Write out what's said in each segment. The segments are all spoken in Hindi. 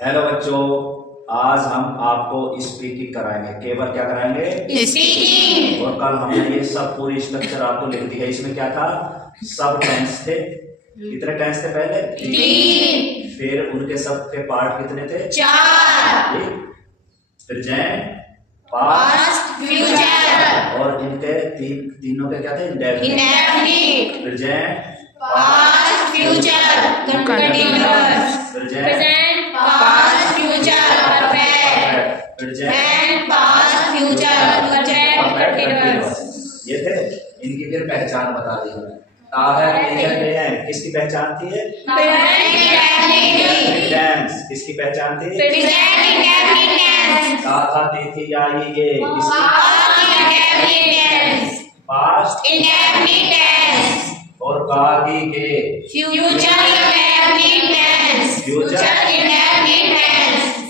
हेलो बच्चों, आज हम आपको स्पीकिंग कराएंगे। केवल क्या कराएंगे? स्पीकिंग। और कल हमने ये सब पूरी स्ट्रक्चर आपको लिख दी है। इसमें क्या था? सब टेंस थे। कितने टेंस थे पहले? 3। फिर उनके सब के पार्ट कितने थे? 4। Present, past, future. और इनके तीनों के क्या थे? Indefinite. Present, past, future, continuous. Present, past, future, perfect. Present, past, future, continuous. ये थे। इनकी फिर पहचान बता दी हमने। है किसकी पहचान थी? टेंस किसकी पहचान थी? था थी या ये पास्ट और गागी के फ्यूचर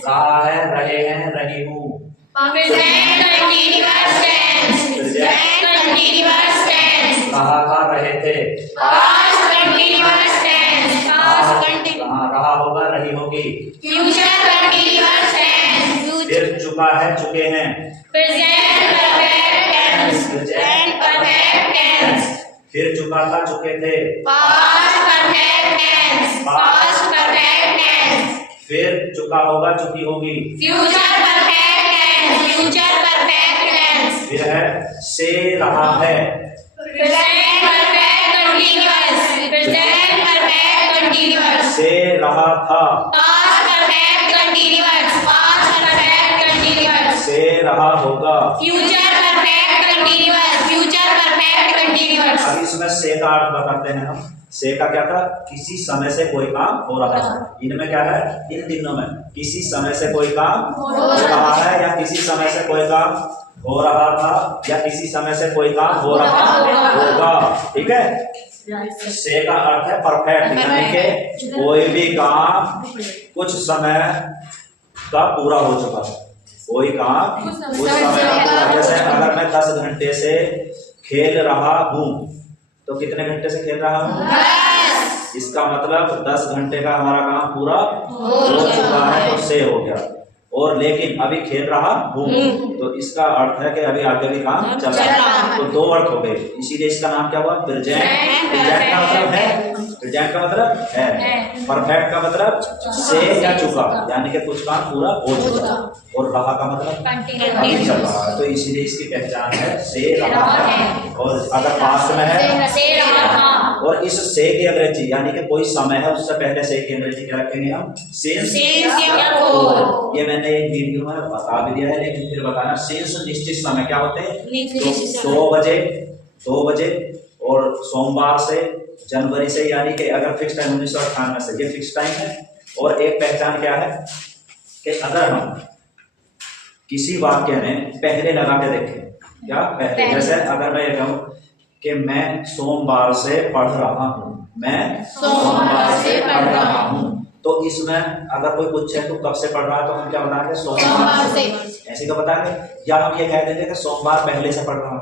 रहा है, रहे हैं, रही हूँ। रहा था, रहे थे। रहा होगा, रही होगी। फिर चुका है, चुके हैं। फिर चुका था, चुके थे। फिर चुका होगा, चुकी होगी। फिर है से रहा है। से रहा था। से रहा होगा। अब इसमें से का अर्थ बताते हैं हम। से का क्या था? किसी समय से कोई काम हो रहा है। इनमें क्या है? इन दिनों में किसी समय से कोई काम हो रहा है, या किसी समय से कोई काम हो रहा था, या किसी समय से कोई काम हो रहा होगा। ठीक है। से का अर्थ है परफेक्ट, यानी कि कोई भी काम कुछ समय का पूरा हो चुका है। कोई काम कुछ समय का पूरा। जैसे अगर मैं 10 घंटे से खेल रहा हूँ, तो कितने घंटे से खेल रहा हूँ? इसका मतलब 10 घंटे का हमारा काम पूरा हो चुका है, तो से हो गया। और लेकिन अभी खेल रहा हूँ, तो इसका अर्थ है कि अभी आगे भी काम चल रहा है। तो दो अर्थ हो गए, इसीलिए इसका नाम क्या हुआ? प्रेजेंट। प्रेजेंट का मतलब है, प्रेजेंट का मतलब है। परफेक्ट का मतलब से या चुका, यानी कि कुछ काम पूरा हो चुका। और रहा का मतलब अभी चल रहा है, तो इसीलिए इसकी पहचान है से रहा है। और अगर पास्ट में है, और इस से की अंग्रेजी यानी कि कोई समय है उससे पहले से की अंग्रेजी क्या रखेंगे हम? सिंस। ये मैंने एक वीडियो में बता भी दिया है, लेकिन फिर बताना। सिंस निश्चित समय क्या होते हैं? 2 बजे और सोमवार से, जनवरी से, यानी कि अगर फिक्स टाइम 1998 से, ये फिक्स टाइम है। और एक पहचान क्या है कि अगर हम किसी वाक्य में पहले लगा के देखें, क्या पहले, जैसे अगर मैं ये कहूं कि मैं सोमवार से पढ़ रहा हूं, मैं सोमवार से पढ़ रहा हूं, तो इसमें अगर कोई पूछे तो कब से पढ़ रहा है, तो हम क्या बताएंगे? सोमवार से। ऐसे तो बताएंगे। या हम ये कह देंगे कि सोमवार पहले से पढ़ रहा हूँ।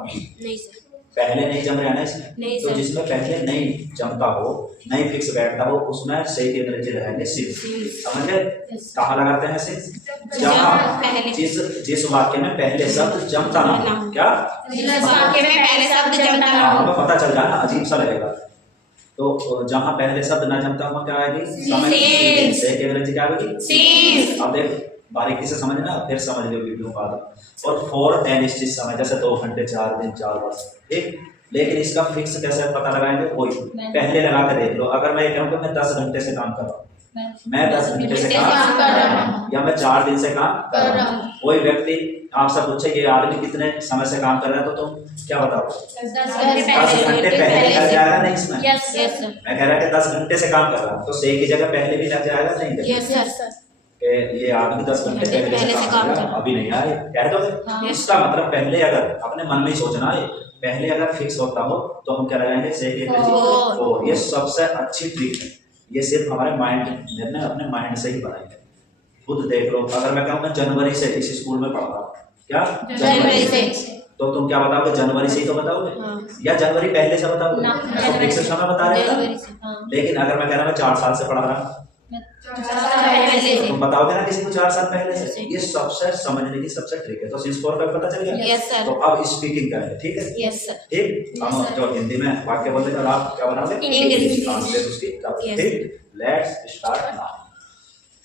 पहले नहीं जम रहा है ना इसमें, तो जिसमें पहले नहीं जमता हो, नहीं फिक्स बैठता हो, उसमें से की अंग्रेजी लगाएंगे सिर्फ। समझ गए? कहाँ लगाते हैं सिर्फ? जहाँ जिस वाक्य में पहले शब्द जमता ना, क्या हमें पता चल जाए ना, अजीब सा लगेगा। तो जहाँ पहले शब्द ना जमता हो, क्या आएगी? से की अंग्रेजी क्या आएगी? अब देख बारीकी से समझना, फिर समझ लो वीडियो बाद। और फॉर अनिश्चित समय, जैसे 2 घंटे, 4 दिन, 4 वर्ष। ठीक। लेकिन इसका फिक्स कैसे पता लगाएंगे? कोई पहले लगा के देख लो। अगर मैं ये कहूँ कि मैं 10 घंटे से काम कर रहा हूँ, मैं 10 घंटे से काम कर रहा हूँ, या मैं 4 दिन से काम कर रहा हूँ। कोई व्यक्ति आपसे पूछे ये आदमी कितने समय से काम कर रहा है, तो तुम क्या बताओ? 10 घंटे पहले लग जाएगा ना इसमें। मैं कह रहा कि 10 घंटे से काम कर रहा हूँ, तो से की जगह पहले भी लग जाएगा, नहीं? ये आदमी 10 घंटे पहले से काम कर रहा, अभी नहीं आए, कह दोगे। इसका मतलब पहले अगर अपने मन में ही सोचना है, पहले अगर फिक्स होता हो तो हम क्या लगाएंगे? से की अंग्रेजी और। ये सबसे अच्छी ट्रिक है। ये सिर्फ हमारे माइंड, मैंने अपने माइंड से ही बनाई है। खुद देख लो। अगर मैं कहूँ मैं जनवरी से इस स्कूल में पढ़ रहा हूँ, क्या जनवरी से, तो तुम क्या बताओगे? जनवरी से ही तो बताओगे, या जनवरी पहले से बताओगे? तो फिक्स समय बता रहे हैं। लेकिन अगर मैं कह रहा हूँ 4 साल से पढ़ा रहा हूँ, तुम बताओगे ना किसी को 4 साल पहले से। ये सबसे समझने की सबसे ट्रिक है। तो सिंस फॉर का पता चल गया। Yes, sir. तो अब स्पीकिंग करें, ठीक है? Yes, sir. ठीक, हम जो हिंदी में वाक्य बोलते हैं और आप क्या बनाओगे? English. ट्रांसलेट उसकी करोगे, Yes. ठीक? Let's start now.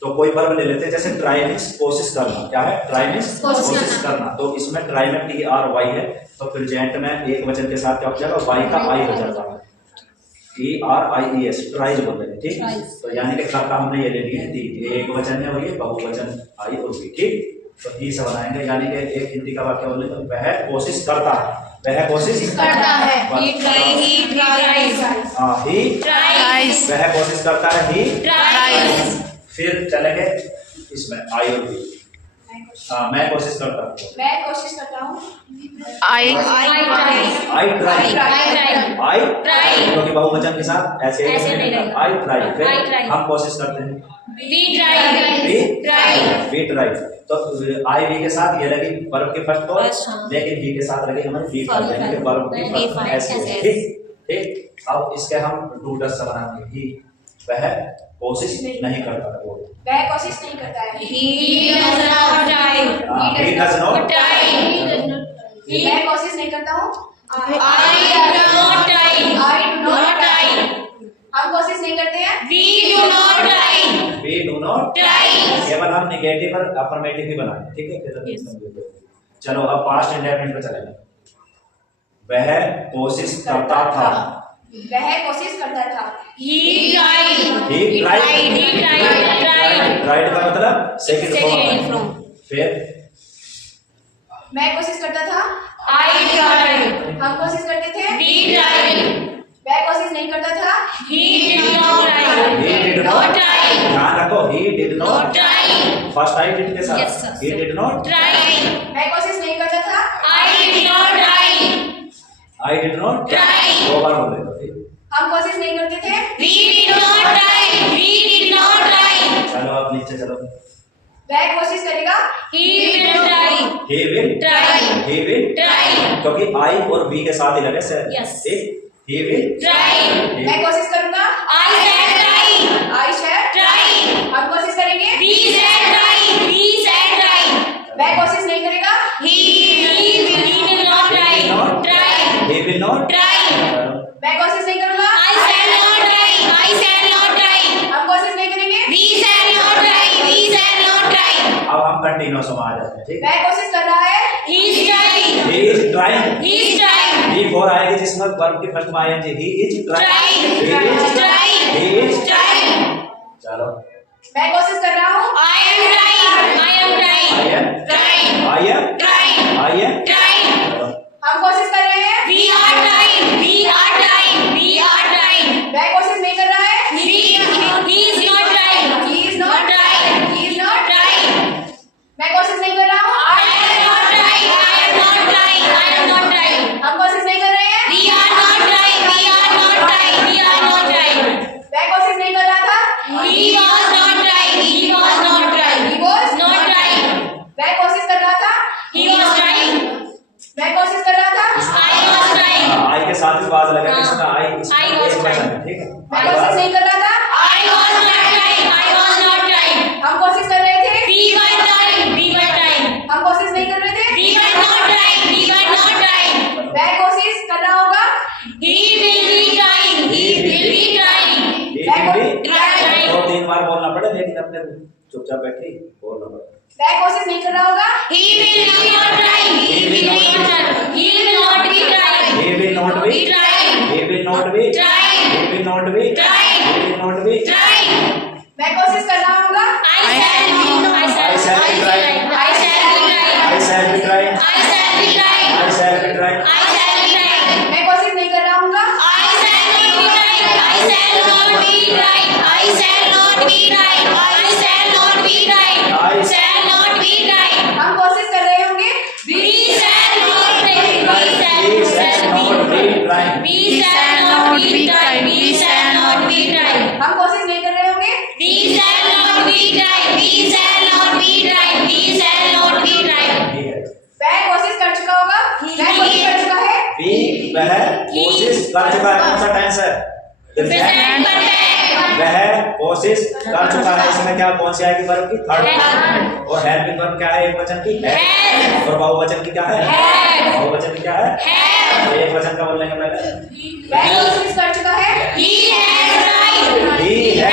तो कोई वर्ब ले लेते हैं, जैसे ट्राई मींस कोशिश करना। क्या है? ट्राई मींस कोशिश करना। तो इसमें ट्राई में TRY है, तो प्रेजेंट में एक वचन के साथ क्या हो जाएगा? Y का I हो जाता है। TRIES, ट्राइज बोल रहे हैं, ठीक? तो यानी कि कर्ता हमने ये ले लिए हैं दी, ये एक वचन है और ये बहुवचन आई और भी, ठीक? तो ही से बनाएंगे, यानी कि एक हिंदी का वाक्य बोले तो वह कोशिश करता है, वह कोशिश करता है। He tries. He Tries. वह कोशिश करता है, ही Tries. फिर चलेंगे इसमें आई और भी। हाँ, मैं कोशिश करता हूँ, मैं कोशिश करता हूँ। I try. I try, I I Try. क्योंकि बहुवचन के साथ ऐसे ऐसे नहीं रहेगा। I try. I फिर try. हम कोशिश करते हैं, We try. We try. तो आई वी के साथ ये लगी वर्ब के फर्स्ट फॉर्म, First form. लेकिन ही के साथ लगी हमारी वी Form. यानी कि वर्ब की V first form. S, Yes. ठीक? ठीक, अब इसके हम टू डस से बनाएंगे। ही वह कोशिश नहीं करता है, वो वह कोशिश नहीं करता है। He does not try. He does not Try. मैं कोशिश नहीं करता हूँ। I do not try. I do not try. हम कोशिश नहीं करते हैं। We do not try. We do not Try. केवल हम नेगेटिव और अफर्मेटिव ही बनाएंगे, ठीक है? फिर Yes. चलो अब पास्ट इंडेफिनिट पे चलेंगे। वह कोशिश करता था, वह कोशिश करता था। He tried. He tried, He tried. Tried का मतलब सेकंड Second फॉर्म। form. फिर मैं कोशिश करता था। I tried. हम कोशिश करते थे। We tried. वह कोशिश नहीं करता था। He did not try. he did Not not try. ध्यान रखो, he did Not not try. First I did के Yes, साथ, sir. he did not Try. मैं कोशिश नहीं करता था। I did not try. I did not Try. दो बार बोले तो, ठीक? हम कोशिश नहीं करते थे। We did not try. We did not try. चलो अब नीचे चलो। वह कोशिश करेगा। He will try. he will Try. he will Try. क्योंकि I और V के साथ ही लगे सर, Yes. ठीक? he will Try. he मैं कोशिश करूंगा। I said try. I shall Try. हम कोशिश करेंगे। We said try. We said try. वह कोशिश नहीं करेगा। He will not try. Try. he will not Try. चलो, मैं कोशिश नहीं करूंगा। I shall not try. I shall not try. हम कोशिश नहीं करेंगे। We shall not try. We shall not try. अब हम कंटिन्यूअस में आ जाते हैं, ठीक? वह कोशिश कर रहा है। He is trying. he is trying, He is trying. he for आएगी जिसमें वर्ब की फर्स्ट में आएंगे, he is trying, Trying. he is Trying. he is Trying. चलो मैं कोशिश कर रहा हूँ। I am trying. I am trying. I am Trying. I am Trying. I am Trying. चलो, हम कोशिश कर रहे हैं। We are trying. We are trying. We are trying. वह कोशिश नहीं कर रहा है। He is not trying. He is not trying. He is not Trying. मैं कोशिश नहीं कर रहा हूँ। I am not trying. I am not trying. I am not trying. हम कोशिश नहीं कर रहे हैं। We are not trying. We are not trying. We are not trying. वह कोशिश नहीं कर रहा था। He was not trying. He was not trying. He was not trying. वह कोशिश कर रहा था। He was trying. मैं कोशिश कर रहा था। I was trying. I के साथ भी बात लगा, हाँ, इसका I I was trying. ठीक है? मैं कोशिश नहीं कर रहा था। I was not trying. I was not trying. हम कोशिश कर रहे थे। We were trying. We were trying. हम कोशिश नहीं कर रहे थे। We were not trying. We were not trying. वह कोशिश कर रहा होगा। He will be trying. He will be trying. ये भी Trying. दो तीन बार बोलना पड़े, लेकिन अपने चुपचाप बैठे ही बोलना पड़े। वह कोशिश नहीं कर रहा होगा। He will be not trying. He will be not. He will not be trying. He will not be Trying. he will not be Trying. he will not be Trying. he will not be Trying. वह कोशिश कर रहा होगा। I shall be. I shall be trying. I shall be trying. I shall be trying, I shall be trying. I shall be trying, I shall be trying. मैं कोशिश नहीं कर रहा हूँगा। I shall not be trying. I shall not be trying. I shall not be trying. I shall not be trying. I shall not be trying. हम कोशिश कर रहे होंगे। We shall not be. We he shall not be trying, We shall not be trying. We shall not be trying. हम कोशिश नहीं कर रहे होंगे। We shall not be trying. We shall not be trying. We shall not be trying. ठीक है? वह कोशिश कर चुका होगा। वह कोशिश कर चुका है। भी वह कोशिश कर चुका है, कौन सा टेंस है? Present perfect. वह कोशिश कर चुका है। इसमें क्या कौन सी आएगी वर्ब की? थर्ड। और हैव की वर्ब क्या है? एक वचन की है। और बहुवचन की क्या है? बहुवचन की क्या है? एक वचन का बोलने का पहले वह कोशिश कर चुका है। He has tried. ही है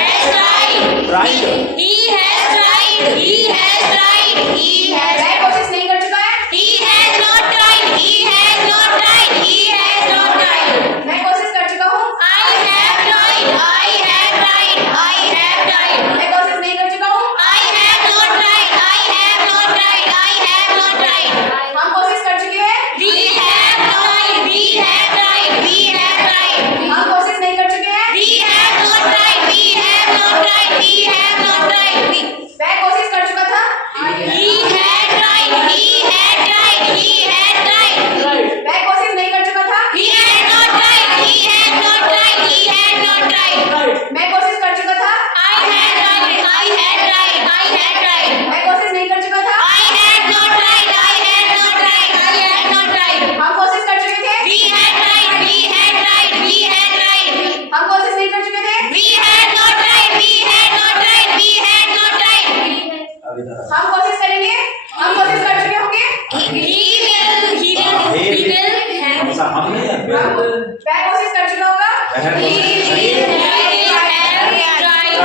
right. He has tried. He has tried. He has. वह कोशिश नहीं कर चुका है। He has not tried. He has not tried. He has not tried. मैं कोशिश कर चुका हूँ। I have tried. I have tried. I have tried. मैं कोशिश नहीं कर चुका हूँ। I have not tried. I have not tried. I have not tried. हम कोशिश कर चुके हैं। We have tried. We have tried. We have tried. हम कोशिश नहीं कर चुके हैं। We have not tried. We have not tried. We have not tried. वह कोशिश कर चुका था। He had tried. He had tried. He had tried. वह कोशिश नहीं कर चुका था। He had not tried. He had not tried. He had not tried. मैं कोशिश कर चुका था। I had tried. I had tried. I had tried. मैं कोशिश नहीं कर चुका था। I had not tried. I had not tried. I had not tried. हम कोशिश कर चुके थे। We had tried. We had tried. We had tried. हम कोशिश नहीं कर चुके थे। We had not tried. We had not tried. We had not tried. अब इधर आओ। हम कोशिश करेंगे। हम कोशिश कर चुके होंगे। He will have. कौन सा हम नहीं है? वह कोशिश कर चुका होगा। वह कोशिश- He will have tried. He will have tried.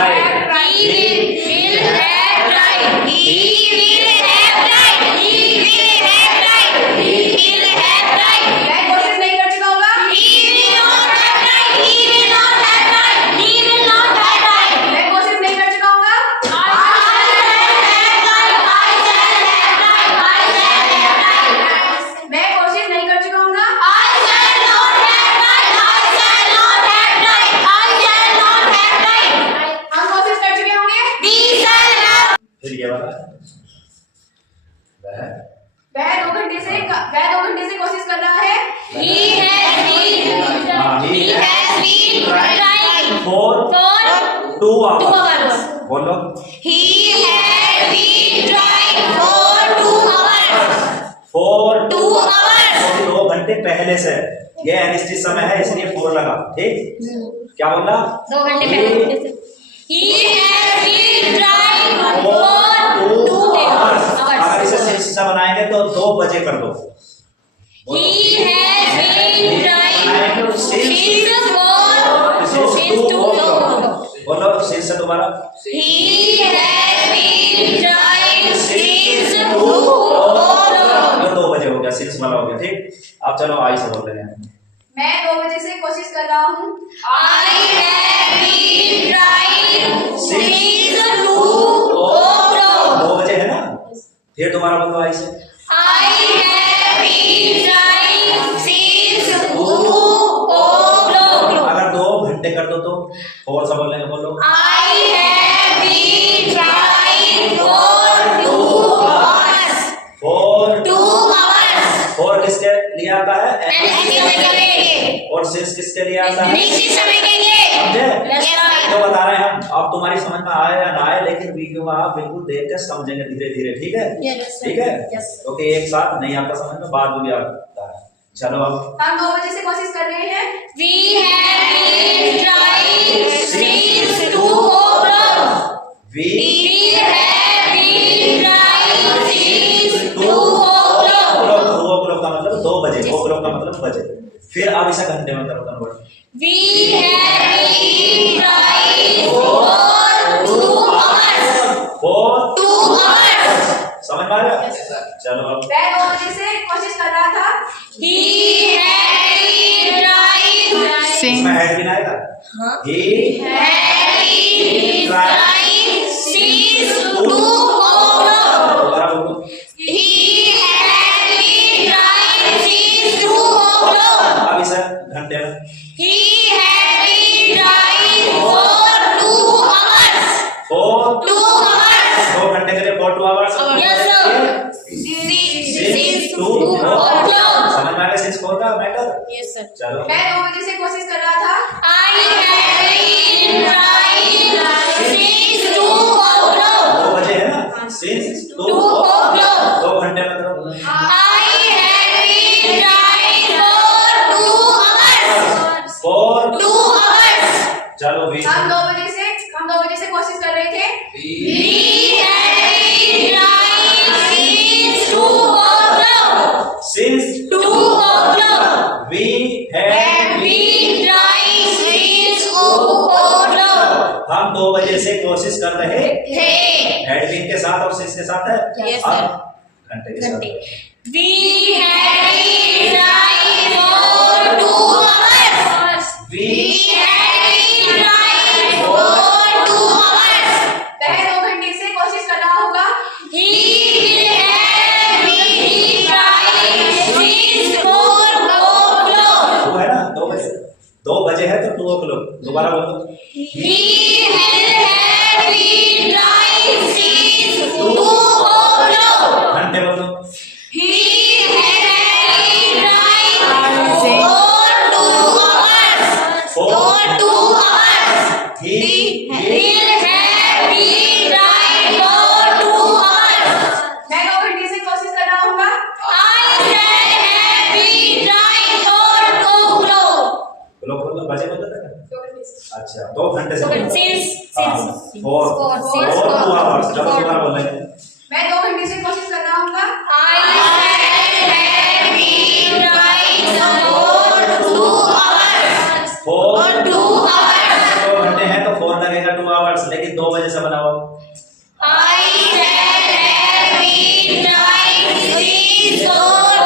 He will have tried. He will have tried. He will have tried. वह कोशिश नहीं कर चुका होगा। He will not have tried. He will not have tried. He will not have tried. वह कोशिश नहीं कर चुका होगा। I shall have tried. I shall have tried. I shall have tried. मैं कोशिश नहीं कर चुका हूँगा। I shall not have tried. I shall not have tried. I shall not have tried. हम कोशिश कर चुके होंगे। We shall have. फिर ये वाला वह वह 2 घंटे से कोशिश कर रहा है। He has been trying four for 2 2 hours. hours. बोलो He has been trying for 2 hours. Four 2 hours. 2 घंटे पहले से। ये अनिश्चित समय है इसलिए 4 लगा। ठीक, क्या बोला? 2 घंटे पहले से. He has been trying for 2 अगर इसे hours. शीर्षक बनाएंगे तो 2 बजे कर दो। He has been trying since 2 बोलो शीर्षक दोबारा। He has been trying since 2 तो 2 बजे हो गया, शीर्ष वाला हो गया। ठीक, अब चलो आई से बोल रहे हैं। मैं 2 बजे से कोशिश कर रहा हूँ। I have been trying since 2 2 बजे है ना? फिर दोबारा बोलो आई से। I have been trying since 2 अगर 2 घंटे कर दो तो और सा बोलने का बोलो। I have been trying for 2 hours. 4 किसके लिए आता है? अनिश्चित समय के लिए. और शीर्ष किसके लिए आता है? निश्चित समय के लिए. समझे? Yes, sir. तो बता रहे हैं हम। अब तुम्हारी समझ में आए या ना आए, लेकिन वीडियो में आप बिल्कुल देख कर समझेंगे धीरे धीरे। ठीक है? Yes, sir. ठीक है? Yes. क्योंकि एक साथ नहीं आता समझ में, बाद में भी आता है। चलो अब हम 2 बजे से कोशिश कर रहे हैं। We have been trying since 2 o'clock. We We have been trying since 2 o'clock. o'clock का मतलब 2 बजे। 2 o'clock का मतलब बजे। फिर अब इसे घंटे में करो convert. We have been trying for 2 hours. 2 hours. समझ में आ गया? चलो अब वह 2 बजे से कोशिश कर रहा था। He had been trying. इसमें हेड भी ना आएगा। हाँ. He Had been trying since 2 o'clock. दोबारा बोलो। He had been trying since 2 o'clock. अब इसे घंटे में। He had been trying for 2 hours. 2 घंटे के लिए 4 2 hours. Yes, sir. Since 2 o'clock. समझ में आ गया सिंस 4 का मैटर? Yes, sir. चलो मैं 2 बजे से कोशिश कर रहा था। I have been trying since 2 o'clock. 2 बजे है ना? Since 2 2 o'clock. 2 घंटे में करो। I have been trying for 2 hours. 4 2 hours. चलो 20 हम 2 बजे से चल रहे थे। हैड बीन के साथ और सिंस के साथ है Yes, अब sir. घंटे के साथ We had been trying for 2 hours. We had been trying for 2 hours. वह 2 घंटे से कोशिश कर रहा होगा। He had been trying since 4 o'clock. वो है ना 2 बजे 2 बजे है तो 2 o'clock दोबारा बोलो He had been trying since 2 o'clock. घंटे बोलो He had been trying for 2 hours. For 2 hours. He Will have been trying for 2 hours. मैं 2 घंटे से कोशिश कर रहा होगा। I have been trying for 2 o'clock. बोलो बजे बोलते थे क्या? 2 घंटे से। अच्छा 2 घंटे से Since 4 2 hours जब दोबारा बोल रहे हैं मैं 2 घंटे से कोशिश कर रहा होगा। I have been trying for 2 hours. 4 For 2 hours. 2 घंटे हैं तो 4 लगेगा 2 hours लेकिन 2 बजे से बनाओ I have been trying since 4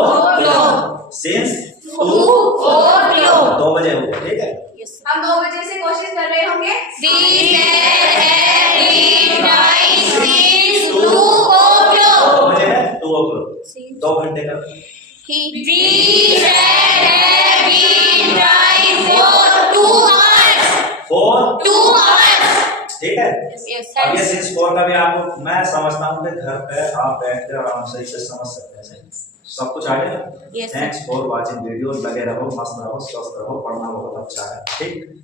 o'clock. Since 2 o'clock. 2 बजे हो गए ठीक है हम 2 बजे से कोशिश कर रहे होंगे। We have been trying since 2 o'clock. 2 बजे है 2 o'clock 2 घंटे का We have been trying for 2 hours. 4 2 hours. ठीक है Yes, अब ये सिंस 4 का भी आपको मैं समझता हूँ कि घर पे आप बैठ कर आराम से इसे समझ सकते हैं सही सब कुछ आ गया Yes, sir. Thanks for watching video लगे रहो मस्त रहो स्वस्थ रहो पढ़ना बहुत अच्छा है ठीक